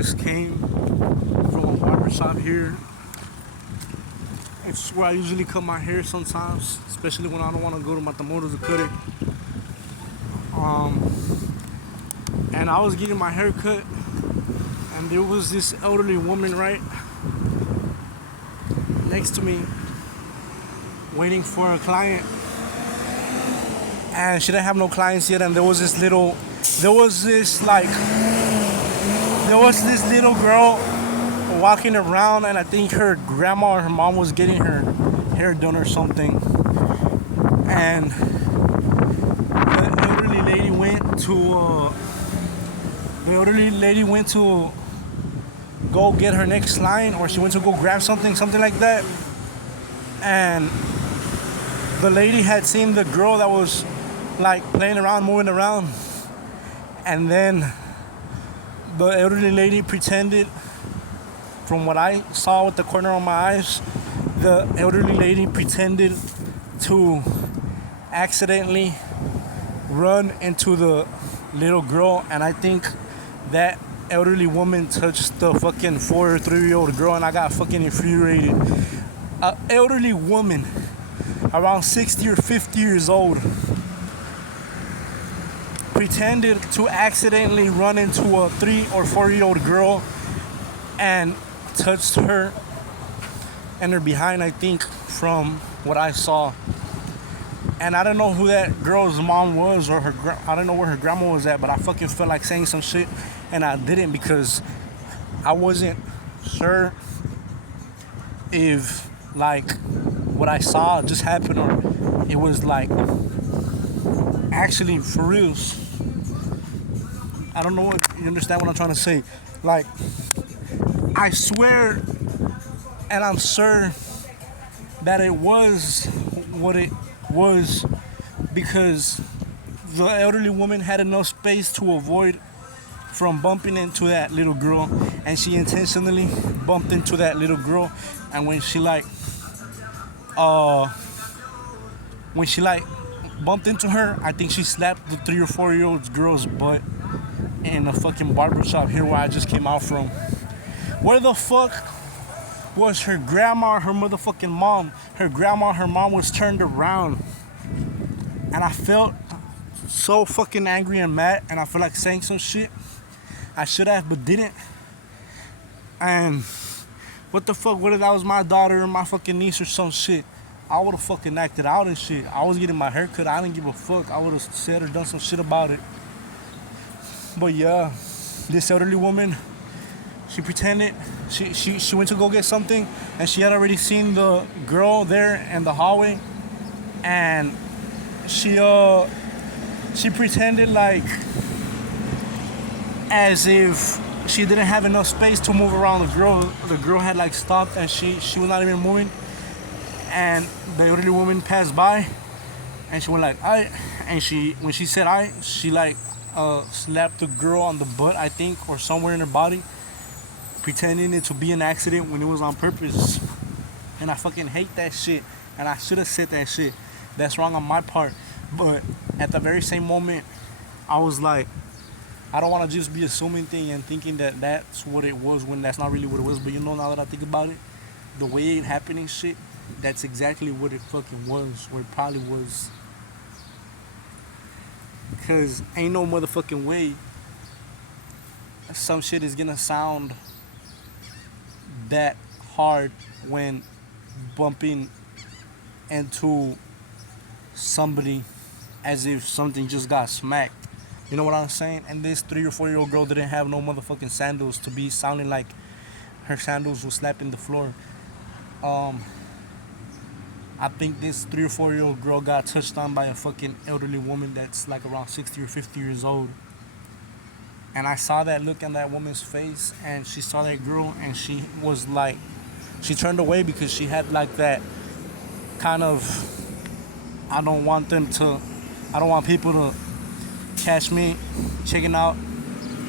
just came from a barber shop here. It's where I usually cut my hair sometimes, especially when I don't want to go to Matamoros to cut it. And I was getting my hair cut, and there was this elderly woman right next to me waiting for a client. And she didn't have no clients yet, and there was this little girl walking around, and I think her grandma or her mom was getting her hair done or something. And the elderly lady went to go get her next client, or she went to go grab something like that. And the lady had seen the girl that was like playing around, moving around, and then the elderly lady pretended, from what I saw with the corner of my eyes, the elderly lady pretended to accidentally run into the little girl, and I think that elderly woman touched the fucking 4 or 3-year-old girl, and I got fucking infuriated. An elderly woman around 60 or 50 years old pretended to accidentally run into a 3 or 4-year-old girl and touched her and her behind, I think, from what I saw. And I don't know who that girl's mom was, or I don't know where her grandma was at, but I fucking felt like saying some shit, and I didn't, because I wasn't sure if like what I saw just happened, or it was like actually for real. I don't know what you understand what I'm trying to say. Like, I swear and I'm sure that it was what it was, because the elderly woman had enough space to avoid from bumping into that little girl, and she intentionally bumped into that little girl. And when she bumped into her, I think she slapped the 3 or 4-year-old girl's butt in a fucking barbershop here where I just came out from. Where the fuck was her grandma or her motherfucking mom? Her grandma or her mom was turned around, and I felt so fucking angry and mad, and I feel like saying some shit I should have but didn't. And what the fuck, what if that was my daughter or my fucking niece or some shit? I would have fucking acted out and shit. I was getting my hair cut, I didn't give a fuck. I would have said or done some shit about it. But yeah, this elderly woman, she pretended she went to go get something, and she had already seen the girl there in the hallway, and she pretended like as if she didn't have enough space to move around the girl. The girl had like stopped, and she was not even moving, and the elderly woman passed by, and she went like "I," and when she said "I," she like slapped the girl on the butt, I think, or somewhere in her body, pretending it to be an accident when it was on purpose. And I fucking hate that shit, and I should have said that shit. That's wrong on my part. But at the very same moment, I was like, I don't want to just be assuming thing and thinking that that's what it was when that's not really what it was. But you know, now that I think about it, the way it happened and shit, that's exactly what it fucking was, or it probably was. Cause ain't no motherfucking way some shit is gonna sound that hard when bumping into somebody as if something just got smacked. You know what I'm saying? And this 3 or 4-year-old girl didn't have no motherfucking sandals to be sounding like her sandals were slapping the floor. I think this 3 or 4-year-old girl got touched on by a fucking elderly woman that's like around 60 or 50 years old. And I saw that look on that woman's face, and she saw that girl, and she was like, she turned away because she had like that kind of, I don't want people to catch me checking out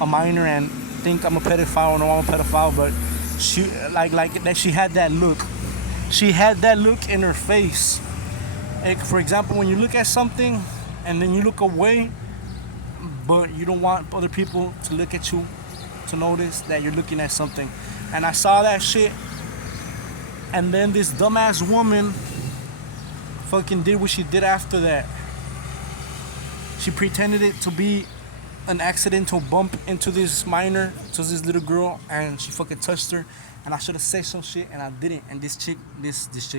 a minor and think I'm a pedophile or no, I'm a pedophile. But she like that, she had that look. She had that look in her face. Like, for example, when you look at something and then you look away, but you don't want other people to look at you, to notice that you're looking at something. And I saw that shit, and then this dumbass woman fucking did what she did after that. She pretended it to be an accidental bump into this minor, to this little girl, and she fucking touched her. And I should have said some shit, and I didn't. And this chick,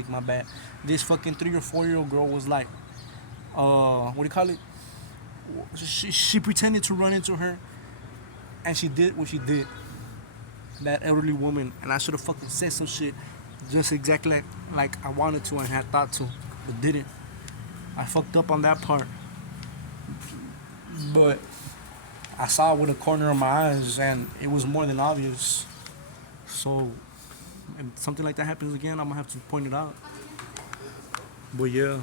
my bad. This fucking 3 or 4 year old girl was like, what do you call it? She pretended to run into her, and she did what she did. That elderly woman, and I should have fucking said some shit, just exactly like I wanted to and had thought to, but didn't. I fucked up on that part. But I saw it with a corner of my eyes, and it was more than obvious. So, if something like that happens again, I'm gonna have to point it out. But yeah.